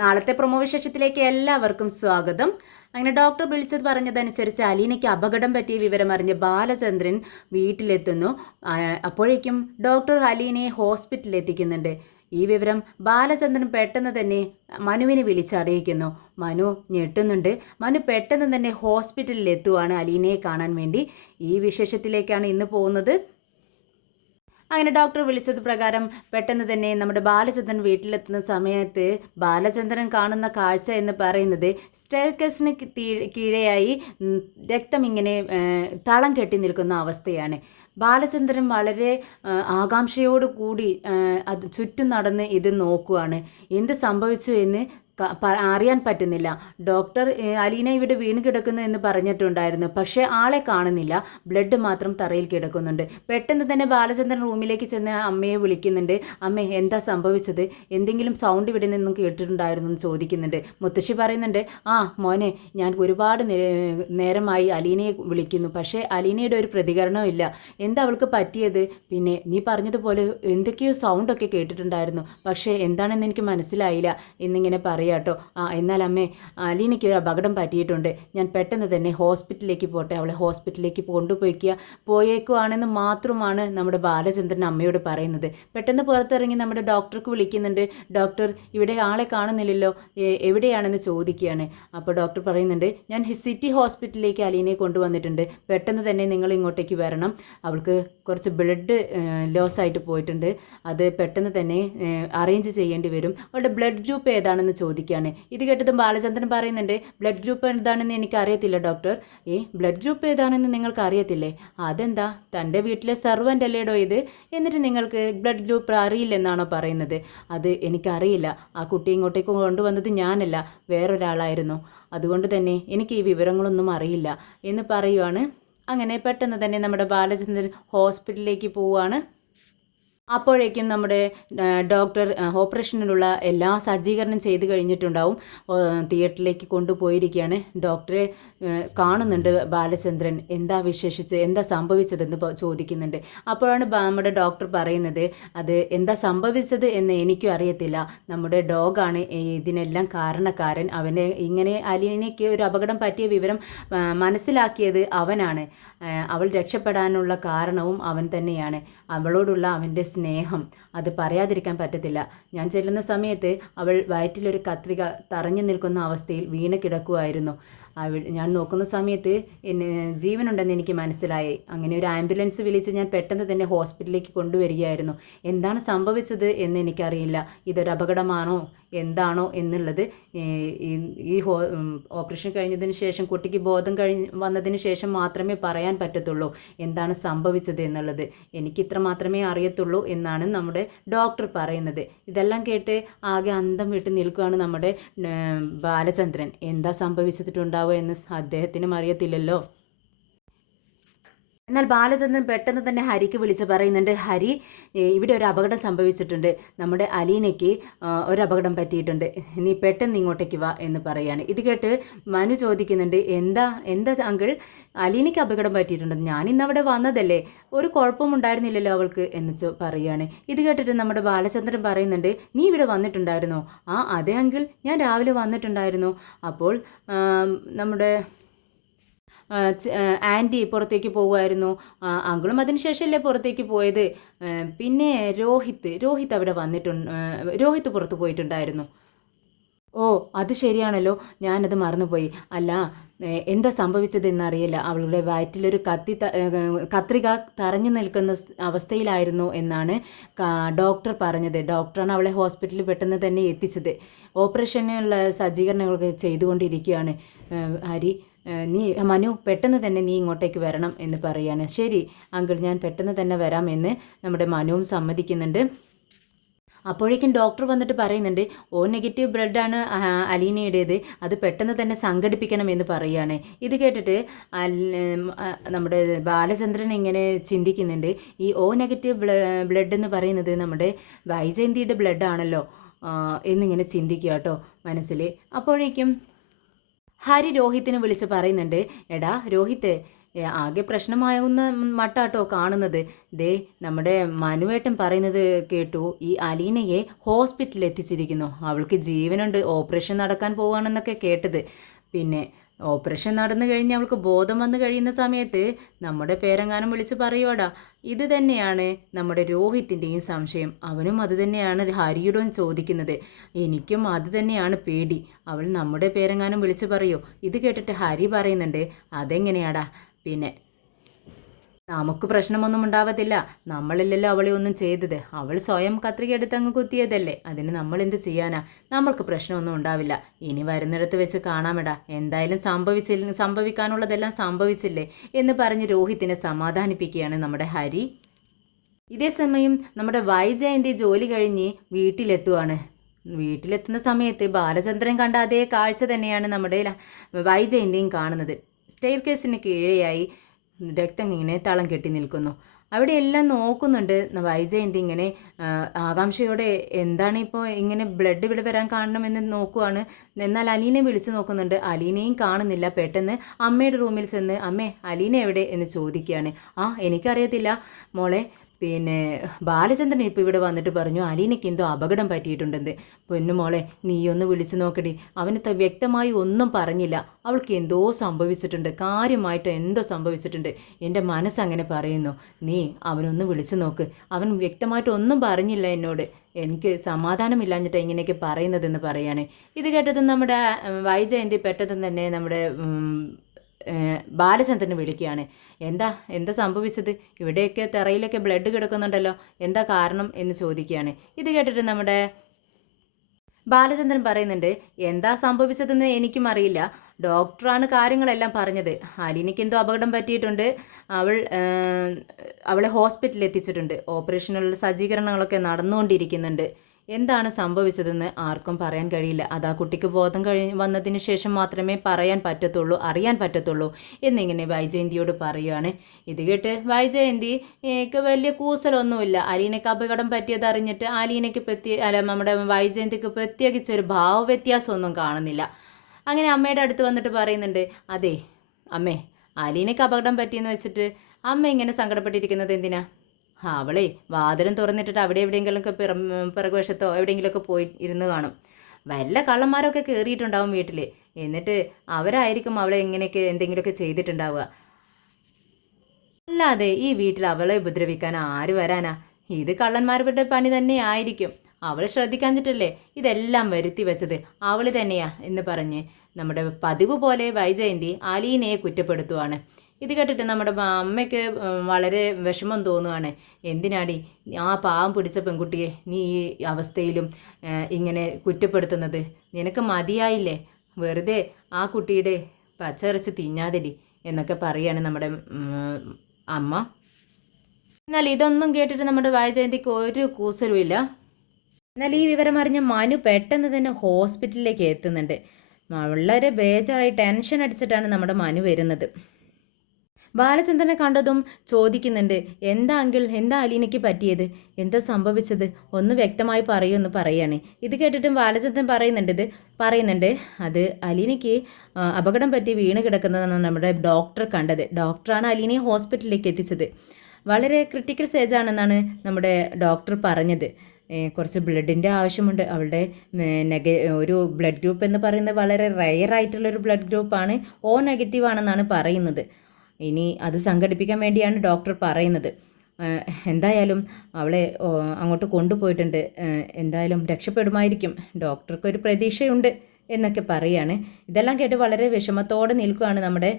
നാളത്തെ പ്രൊമോ വിശേഷത്തിലേക്ക് എല്ലാവർക്കും സ്വാഗതം. അങ്ങനെ ഡോക്ടർ വിളിച്ചത് പറഞ്ഞതനുസരിച്ച് അലീനയ്ക്ക് അപകടം പറ്റിയ വിവരം അറിഞ്ഞ് ബാലചന്ദ്രൻ വീട്ടിലെത്തുന്നു. അപ്പോഴേക്കും ഡോക്ടർ അലീനയെ ഹോസ്പിറ്റലിൽ എത്തിക്കുന്നുണ്ട്. ഈ വിവരം ബാലചന്ദ്രൻ പെട്ടെന്ന് തന്നെ മനുവിനെ വിളിച്ചറിയിക്കുന്നു. മനു ഞെട്ടുന്നുണ്ട്. മനു പെട്ടെന്ന് തന്നെ ഹോസ്പിറ്റലിൽ എത്തുവാണ് അലീനയെ കാണാൻ വേണ്ടി. ഈ വിശേഷത്തിലേക്കാണ് ഇന്ന് പോകുന്നത്. അങ്ങനെ ഡോക്ടർ വിളിച്ചത് പ്രകാരം പെട്ടെന്ന് തന്നെ നമ്മുടെ ബാലചന്ദ്രൻ വീട്ടിലെത്തുന്ന സമയത്ത് ബാലചന്ദ്രൻ കാണുന്ന കാഴ്ച എന്ന് പറയുന്നത് സ്റ്റെയർകേസിന് കീഴെയായി രക്തം ഇങ്ങനെ തളം കെട്ടി നിൽക്കുന്ന അവസ്ഥയാണ്. ബാലചന്ദ്രൻ വളരെ ആകാംക്ഷയോട് കൂടി അത് ചുറ്റും നടന്ന് ഇത് നോക്കുവാണ്. എന്ത് സംഭവിച്ചു എന്ന് അറിയാൻ പറ്റുന്നില്ല. ഡോക്ടർ അലീന ഇവിടെ വീണ് കിടക്കുന്നു എന്ന് പറഞ്ഞിട്ടുണ്ടായിരുന്നു. പക്ഷേ ആളെ കാണുന്നില്ല. ബ്ലഡ് മാത്രം തറയിൽ കിടക്കുന്നുണ്ട്. പെട്ടെന്ന് തന്നെ ബാലചന്ദ്രൻ റൂമിലേക്ക് ചെന്ന് അമ്മയെ വിളിക്കുന്നുണ്ട്. അമ്മേ, എന്താ സംഭവിച്ചത്? എന്തെങ്കിലും സൗണ്ട് ഇവിടെ നിന്നും കേട്ടിട്ടുണ്ടായിരുന്നു എന്ന് ചോദിക്കുന്നുണ്ട്. മുത്തശ്ശി പറയുന്നുണ്ട്, ആ മോനെ, ഞാൻ ഒരുപാട് നേരമായി അലീനയെ വിളിക്കുന്നു. പക്ഷേ അലീനയുടെ ഒരു പ്രതികരണവും ഇല്ല. എന്താ അവൾക്ക് പറ്റിയത്? പിന്നെ നീ പറഞ്ഞതുപോലെ എന്തൊക്കെയോ സൗണ്ടൊക്കെ കേട്ടിട്ടുണ്ടായിരുന്നു. പക്ഷേ എന്താണെന്ന് എനിക്ക് മനസ്സിലായില്ല എന്നിങ്ങനെ പറയാം കേട്ടോ. എന്നാൽ അമ്മേ, അലീനയ്ക്ക് ഒരു അപകടം പറ്റിയിട്ടുണ്ട്. ഞാൻ പെട്ടെന്ന് തന്നെ ഹോസ്പിറ്റലിലേക്ക് പോട്ടെ, അവളെ ഹോസ്പിറ്റലിലേക്ക് പോയേക്കുവാണെന്ന് മാത്രമാണ് നമ്മുടെ ബാലചന്ദ്രൻ അമ്മയോട് പറയുന്നത്. പെട്ടെന്ന് പുറത്തിറങ്ങി നമ്മുടെ ഡോക്ടർക്ക് വിളിക്കുന്നുണ്ട്. ഡോക്ടർ, ഇവിടെ ആളെ കാണുന്നില്ലല്ലോ, എവിടെയാണെന്ന് ചോദിക്കുകയാണ്. അപ്പോൾ ഡോക്ടർ പറയുന്നുണ്ട്, ഞാൻ സിറ്റി ഹോസ്പിറ്റലിലേക്ക് അലീനയെ കൊണ്ടുവന്നിട്ടുണ്ട്. പെട്ടെന്ന് തന്നെ നിങ്ങൾ ഇങ്ങോട്ടേക്ക് വരണം. അവൾക്ക് കുറച്ച് ബ്ലഡ് ലോസ് ആയിട്ട് പോയിട്ടുണ്ട്. അത് പെട്ടെന്ന് തന്നെ അറേഞ്ച് ചെയ്യേണ്ടി വരും. അവളുടെ ബ്ലഡ് ഗ്രൂപ്പ് ഏതാണെന്ന് ചോദിക്കുകയാണ്. ഇത് കേട്ടതും ബാലചന്ദ്രൻ പറയുന്നുണ്ട്, ബ്ലഡ് ഗ്രൂപ്പ് എന്താണെന്ന് എനിക്ക് അറിയത്തില്ല ഡോക്ടർ. ബ്ലഡ് ഗ്രൂപ്പ് ഏതാണെന്ന് നിങ്ങൾക്ക് അറിയത്തില്ലേ? അതെന്താ, തൻ്റെ വീട്ടിലെ സെർവൻ്റ് അല്ലേടോ ഇത്? എന്നിട്ട് നിങ്ങൾക്ക് ബ്ലഡ് ഗ്രൂപ്പ് അറിയില്ലെന്നാണോ പറയുന്നത്? അത് എനിക്കറിയില്ല. ആ കുട്ടി ഇങ്ങോട്ടേക്ക് കൊണ്ടുവന്നത് ഞാനല്ല, വേറൊരാളായിരുന്നു. അതുകൊണ്ട് തന്നെ എനിക്ക് ഈ വിവരങ്ങളൊന്നും അറിയില്ല എന്ന് പറയുവാണ്. അങ്ങനെ പെട്ടെന്ന് തന്നെ നമ്മുടെ ബാലചന്ദ്രൻ ഹോസ്പിറ്റലിലേക്ക് പോവുകയാണ്. അപ്പോഴേക്കും നമ്മുടെ ഡോക്ടർ ഓപ്പറേഷനിലുള്ള എല്ലാ സജ്ജീകരണം ചെയ്ത് കഴിഞ്ഞിട്ടുണ്ടാവും. തിയേറ്ററിലേക്ക് കൊണ്ടുപോയിരിക്കുകയാണ്. ഡോക്ടറെ കാണുന്നുണ്ട് ബാലചന്ദ്രൻ. എന്താ വിശേഷിച്ച്, എന്താ സംഭവിച്ചതെന്ന് ചോദിക്കുന്നുണ്ട്. അപ്പോഴാണ് നമ്മുടെ ഡോക്ടർ പറയുന്നത്, അത് എന്താ സംഭവിച്ചത് എന്ന് എനിക്കും അറിയത്തില്ല. നമ്മുടെ ഡോഗാണ് ഇതിനെല്ലാം കാരണക്കാരൻ. അവനെ ഇങ്ങനെ അലീനയ്ക്ക് ഒരു അപകടം പറ്റിയ വിവരം മനസ്സിലാക്കിയത് അവനാണ്. അവൾ രക്ഷപ്പെടാനുള്ള കാരണവും അവൻ തന്നെയാണ്. അവളോടുള്ള അവൻ്റെ സ്നേഹം അത് പറയാതിരിക്കാൻ പറ്റത്തില്ല. ഞാൻ ചെല്ലുന്ന സമയത്ത് അവൾ വയറ്റിലൊരു കത്രിക തറഞ്ഞു നിൽക്കുന്ന അവസ്ഥയിൽ വീണ് കിടക്കുമായിരുന്നു. ഞാൻ നോക്കുന്ന സമയത്ത് ജീവനുണ്ടെന്ന് എനിക്ക് മനസ്സിലായി. അങ്ങനെ ഒരു ആംബുലൻസ് വിളിച്ച് ഞാൻ പെട്ടെന്ന് തന്നെ ഹോസ്പിറ്റലിലേക്ക് കൊണ്ടുവരികയായിരുന്നു. എന്താണ് സംഭവിച്ചത് എന്ന് എനിക്കറിയില്ല. ഇതൊരു അപകടമാണോ എന്താണോ എന്നുള്ളത് ഈ ഓപ്പറേഷൻ കഴിഞ്ഞതിന് ശേഷം, കുട്ടിക്ക് ബോധം വന്നതിന് ശേഷം മാത്രമേ പറയാൻ പറ്റത്തുള്ളൂ എന്താണ് സംഭവിച്ചത് എന്നുള്ളത്. എനിക്കിത്ര മാത്രമേ അറിയത്തുള്ളൂ എന്നാണ് നമ്മുടെ ഡോക്ടർ പറയുന്നത്. ഇതെല്ലാം കേട്ട് ആകെ അന്തം വിട്ട് നിൽക്കുകയാണ് നമ്മുടെ ബാലചന്ദ്രൻ. എന്താ സംഭവിച്ചിട്ടുണ്ടാവുക എന്ന് അദ്ദേഹത്തിനും അറിയത്തില്ലല്ലോ. എന്നാൽ ബാലചന്ദ്രൻ പെട്ടെന്ന് തന്നെ ഹരിക്ക് വിളിച്ച് പറയുന്നുണ്ട്, ഹരി, ഇവിടെ ഒരു അപകടം സംഭവിച്ചിട്ടുണ്ട്. നമ്മുടെ അലീനയ്ക്ക് ഒരു അപകടം പറ്റിയിട്ടുണ്ട്. നീ പെട്ടെന്ന് ഇങ്ങോട്ടേക്ക് വാ എന്ന് പറയാണ്. ഇത് കേട്ട് മനു ചോദിക്കുന്നുണ്ട്, എന്താ അങ്കിൾ, അലീനയ്ക്ക് അപകടം പറ്റിയിട്ടുണ്ടെന്ന്? ഞാൻ ഇന്നവിടെ വന്നതല്ലേ, ഒരു കുഴപ്പമുണ്ടായിരുന്നില്ലല്ലോ അവൾക്ക് എന്ന് പറയുകയാണ്. ഇത് കേട്ടിട്ട് നമ്മുടെ ബാലചന്ദ്രൻ പറയുന്നുണ്ട്, നീ ഇവിടെ വന്നിട്ടുണ്ടായിരുന്നോ? അതെ അങ്കിൾ, ഞാൻ രാവിലെ വന്നിട്ടുണ്ടായിരുന്നു. അപ്പോൾ നമ്മുടെ ആൻറ്റി പുറത്തേക്ക് പോകുമായിരുന്നു. അങ്കിളും അതിനുശേഷമല്ലേ പുറത്തേക്ക് പോയത്. പിന്നെ രോഹിത്ത് അവിടെ രോഹിത്ത് പുറത്ത് പോയിട്ടുണ്ടായിരുന്നു. ഓ, അത് ശരിയാണല്ലോ, ഞാനത് മറന്നുപോയി. അല്ല, എന്താ സംഭവിച്ചതെന്നറിയില്ല. അവളുടെ വയറ്റിലൊരു കത്രിക തറഞ്ഞു നിൽക്കുന്ന അവസ്ഥയിലായിരുന്നു എന്നാണ് ഡോക്ടർ പറഞ്ഞത്. ഡോക്ടറാണ് അവളെ ഹോസ്പിറ്റലിൽ പെട്ടെന്ന് തന്നെ എത്തിച്ചത്. ഓപ്പറേഷനുള്ള സജ്ജീകരണങ്ങളൊക്കെ ചെയ്തുകൊണ്ടിരിക്കുകയാണ്. ഹരി, മനു, പെട്ടെന്ന് തന്നെ നീ ഇങ്ങോട്ടേക്ക് വരണം എന്ന് പറയാണ്. ശരി അങ്കിൾ, ഞാൻ പെട്ടെന്ന് തന്നെ വരാം എന്ന് നമ്മുടെ മനുവും സമ്മതിക്കുന്നുണ്ട്. അപ്പോഴേക്കും ഡോക്ടർ വന്നിട്ട് പറയുന്നുണ്ട്, ഓ നെഗറ്റീവ് ബ്ലഡാണ് അലീനയുടേത്, അത് പെട്ടെന്ന് തന്നെ സംഘടിപ്പിക്കണം എന്ന് പറയുകയാണ്. ഇത് കേട്ടിട്ട് നമ്മുടെ ബാലചന്ദ്രൻ ഇങ്ങനെ ചിന്തിക്കുന്നുണ്ട്, ഈ ഓ നെഗറ്റീവ് ബ്ലഡ് എന്ന് പറയുന്നത് നമ്മുടെ വൈജയന്തിയുടെ ബ്ലഡാണല്ലോ എന്നിങ്ങനെ ചിന്തിക്കുക കേട്ടോ മനസ്സിൽ. അപ്പോഴേക്കും ഹരി രോഹിത്തിനെ വിളിച്ച് പറയുന്നുണ്ട്, എടാ രോഹിത്ത്, ആകെ പ്രശ്നമാകുന്ന മട്ടാട്ടോ കാണുന്നത്. ദേ നമ്മുടെ മനുവേട്ടൻ പറയുന്നത് കേട്ടു, ഈ അലീനയെ ഹോസ്പിറ്റലിൽ എത്തിച്ചിരിക്കുന്നു, അവൾക്ക് ജീവനുണ്ട്, ഓപ്പറേഷൻ നടക്കാൻ പോവുകയാണെന്നൊക്കെ കേട്ടത്. പിന്നെ ഓപ്പറേഷൻ നടന്നു കഴിഞ്ഞ് അവൾക്ക് ബോധം വന്നു കഴിയുന്ന സമയത്ത് നമ്മുടെ പേരെങ്ങാനും വിളിച്ച് പറയുവാടാ, ഇത് തന്നെയാണ് നമ്മുടെ രോഹിത്തിൻ്റെയും സംശയം. അവനും അത് തന്നെയാണ് ഹരിയോടും ചോദിക്കുന്നത്. എനിക്കും അത് തന്നെയാണ് പേടി, അവൾ നമ്മുടെ പേരെങ്ങാനും വിളിച്ച് പറയോ. ഇത് കേട്ടിട്ട് ഹരി പറയുന്നുണ്ട്, അതെങ്ങനെയാടാ, പിന്നെ നമുക്ക് പ്രശ്നമൊന്നും ഉണ്ടാവത്തില്ല, നമ്മളില്ലല്ലോ അവളെ ഒന്നും ചെയ്തത്, അവൾ സ്വയം കത്രിക എടുത്ത് അങ്ങ് കുത്തിയതല്ലേ, അതിന് നമ്മൾ എന്ത് ചെയ്യാനാ, നമ്മൾക്ക് പ്രശ്നമൊന്നും ഉണ്ടാവില്ല, ഇനി വരുന്നിടത്ത് വെച്ച് കാണാമെടാ, എന്തായാലും സംഭവിക്കാനുള്ളതെല്ലാം സംഭവിച്ചില്ലേ എന്ന് പറഞ്ഞ് രോഹിത്തിനെ സമാധാനിപ്പിക്കുകയാണ് നമ്മുടെ ഹരി. ഇതേ സമയം നമ്മുടെ വൈജയന്തി ജോലി കഴിഞ്ഞ് വീട്ടിലെത്തുവാണ്. വീട്ടിലെത്തുന്ന സമയത്ത് ബാലചന്ദ്രൻ കണ്ട അതേ കാഴ്ച തന്നെയാണ് നമ്മുടെ വൈജയന്തിയും കാണുന്നത്. സ്റ്റെയർ കേസിന് കീഴെയായി രക്തം ഇങ്ങനെ തളം കെട്ടി നിൽക്കുന്നു. അവിടെ എല്ലാം നോക്കുന്നുണ്ട് വൈജയന്തി ഇങ്ങനെ ആകാംക്ഷയോടെ, എന്താണ് ഇപ്പോൾ ഇങ്ങനെ ബ്ലഡ് ഇവിടെ വരാൻ കാണണമെന്ന് നോക്കുവാണ്. എന്നാൽ അലീനെ വിളിച്ചു നോക്കുന്നുണ്ട്, അലീനയും കാണുന്നില്ല. പെട്ടെന്ന് അമ്മയുടെ റൂമിൽ ചെന്ന്, അമ്മേ അലീന എവിടെ എന്ന് ചോദിക്കുകയാണ്. എനിക്കറിയത്തില്ല മോളെ, പിന്നെ ബാലചന്ദ്രൻ ഇപ്പോൾ ഇവിടെ വന്നിട്ട് പറഞ്ഞു അലീനയ്ക്ക് എന്തോ അപകടം പറ്റിയിട്ടുണ്ടെന്ന്. പൊന്നുമോളെ നീയൊന്ന് വിളിച്ചു നോക്കടി, അവന് വ്യക്തമായി ഒന്നും പറഞ്ഞില്ല, അവൾക്ക് എന്തോ സംഭവിച്ചിട്ടുണ്ട്, കാര്യമായിട്ട് എന്തോ സംഭവിച്ചിട്ടുണ്ട്, എൻ്റെ മനസ്സങ്ങനെ പറയുന്നു. നീ അവനൊന്ന് വിളിച്ചു നോക്ക്, അവൻ വ്യക്തമായിട്ട് ഒന്നും പറഞ്ഞില്ല എന്നോട്, എനിക്ക് സമാധാനമില്ലാഞ്ഞിട്ട് ഇങ്ങനെയൊക്കെ പറയുന്നതെന്ന് പറയാണ്. ഇത് കേട്ടതും നമ്മുടെ വൈജയന്തി പെട്ടെന്ന് തന്നെ നമ്മുടെ ബാലചന്ദ്രനെ വിളിക്കുകയാണ്. എന്താ എന്താ സംഭവിച്ചത്, ഇവിടെയൊക്കെ തറയിലൊക്കെ ബ്ലഡ് കിടക്കുന്നുണ്ടല്ലോ, എന്താ കാരണം എന്ന് ചോദിക്കുകയാണ്. ഇത് കേട്ടിട്ട് നമ്മുടെ ബാലചന്ദ്രൻ പറയുന്നുണ്ട്, എന്താ സംഭവിച്ചതെന്ന് എനിക്കും അറിയില്ല, ഡോക്ടറാണ് കാര്യങ്ങളെല്ലാം പറഞ്ഞത്, അലീനയ്ക്ക് എന്തോ അപകടം പറ്റിയിട്ടുണ്ട്, അവളെ ഹോസ്പിറ്റലിൽ എത്തിച്ചിട്ടുണ്ട്, ഓപ്പറേഷനുള്ള സജ്ജീകരണങ്ങളൊക്കെ നടന്നുകൊണ്ടിരിക്കുന്നുണ്ട്, എന്താണ് സംഭവിച്ചതെന്ന് ആർക്കും പറയാൻ കഴിയില്ല, അത് ആ കുട്ടിക്ക് ബോധം വന്നതിന് ശേഷം മാത്രമേ അറിയാൻ പറ്റത്തുള്ളൂ എന്നിങ്ങനെ വൈജയന്തിയോട് പറയുകയാണ്. ഇത് കേട്ട് വൈജയന്തിക്ക് വലിയ കൂസലൊന്നുമില്ല. അലീനയ്ക്ക് അപകടം പറ്റിയത് അറിഞ്ഞിട്ട് അലീനയ്ക്ക് നമ്മുടെ വൈജയന്തിക്ക് പ്രത്യേകിച്ചൊരു ഭാവവ്യത്യാസമൊന്നും കാണുന്നില്ല. അങ്ങനെ അമ്മയുടെ അടുത്ത് വന്നിട്ട് പറയുന്നുണ്ട്, അതെ അമ്മേ, അലീനയ്ക്ക് അപകടം പറ്റിയെന്ന് വെച്ചിട്ട് അമ്മ ഇങ്ങനെ സങ്കടപ്പെട്ടിരിക്കുന്നത് എന്തിനാ, അവളെ വാതിലും തുറന്നിട്ടിട്ട് അവിടെ എവിടെയെങ്കിലുമൊക്കെ പിറകുവശത്തോ എവിടെയെങ്കിലുമൊക്കെ പോയി ഇരുന്ന് കാണും, വല്ല കള്ളന്മാരൊക്കെ കയറിയിട്ടുണ്ടാവും വീട്ടിൽ, എന്നിട്ട് അവരായിരിക്കും അവളെ എങ്ങനെയൊക്കെ എന്തെങ്കിലുമൊക്കെ ചെയ്തിട്ടുണ്ടാവുക, അല്ലാതെ ഈ വീട്ടിൽ അവളെ ഉപദ്രവിക്കാൻ ആര് വരാനാ, ഇത് കള്ളന്മാരുടെ പണി തന്നെ ആയിരിക്കും, അവൾ ശ്രദ്ധിക്കാഞ്ഞിട്ടല്ലേ ഇതെല്ലാം വരുത്തി വെച്ചത് അവൾ തന്നെയാ എന്ന് പറഞ്ഞ് നമ്മുടെ പതിവ് പോലെ വൈജയന്തി അലീനയെ കുറ്റപ്പെടുത്തുവാണ്. ഇത് കേട്ടിട്ട് നമ്മുടെ അമ്മയ്ക്ക് വളരെ വിഷമം തോന്നുകയാണ്. എന്തിനാടി ആ പാവം പിടിച്ച പെൺകുട്ടിയെ നീ ഈ അവസ്ഥയിലും ഇങ്ങനെ കുറ്റപ്പെടുത്തുന്നത്, നിനക്ക് മതിയായില്ലേ, വെറുതെ ആ കുട്ടിയുടെ പച്ചയിറച്ചി തിന്നാതിരി എന്നൊക്കെ പറയാണ് നമ്മുടെ അമ്മ. എന്നാൽ ഇതൊന്നും കേട്ടിട്ട് നമ്മുടെ വൈജയന്തിക്ക് ഒരു കൂസലുമില്ല. എന്നാൽ ഈ വിവരം അറിഞ്ഞ മനു പെട്ടെന്ന് തന്നെ ഹോസ്പിറ്റലിലേക്ക് എത്തുന്നുണ്ട്. വളരെ ബേജാറായി ടെൻഷൻ അടിച്ചിട്ടാണ് നമ്മുടെ മനു വരുന്നത്. ബാലചന്ദ്രനെ കണ്ടതും ചോദിക്കുന്നുണ്ട്, എന്താ അങ്കിൾ, എന്താ അലീനയ്ക്ക് പറ്റിയത്, എന്താ സംഭവിച്ചത്, ഒന്ന് വ്യക്തമായി പറയുമെന്ന് പറയാണ്. ഇത് കേട്ടിട്ടും ബാലചന്ദ്രൻ പറയുന്നുണ്ട് അത് അലീനയ്ക്ക് അപകടം പറ്റി വീണ് കിടക്കുന്നതാണ് നമ്മുടെ ഡോക്ടർ കണ്ടത്, ഡോക്ടറാണ് അലീനയെ ഹോസ്പിറ്റലിലേക്ക് എത്തിച്ചത്, വളരെ ക്രിട്ടിക്കൽ സ്റ്റേജാണെന്നാണ് നമ്മുടെ ഡോക്ടർ പറഞ്ഞത്, കുറച്ച് ബ്ലഡിൻ്റെ ആവശ്യമുണ്ട്, അവളുടെ ഒരു ബ്ലഡ് ഗ്രൂപ്പ് എന്ന് പറയുന്നത് വളരെ റെയർ ആയിട്ടുള്ളൊരു ബ്ലഡ് ഗ്രൂപ്പാണ്, ഓ നെഗറ്റീവ് ആണെന്നാണ് പറയുന്നത്, ഇനി അത് സംഘടിപ്പിക്കാൻ വേണ്ടിയാണ് ഡോക്ടർ പറയുന്നത്, എന്തായാലും അവളെ അങ്ങോട്ട് കൊണ്ടുപോയിട്ടുണ്ട്, എന്തായാലും രക്ഷപ്പെടുമായിരിക്കും, ഡോക്ടർക്കൊരു പ്രതീക്ഷയുണ്ട് എന്നൊക്കെ പറയാണ്. ഇതെല്ലാം കേട്ട് വളരെ വിഷമത്തോടെ നിൽക്കുകയാണ് നമ്മുടെ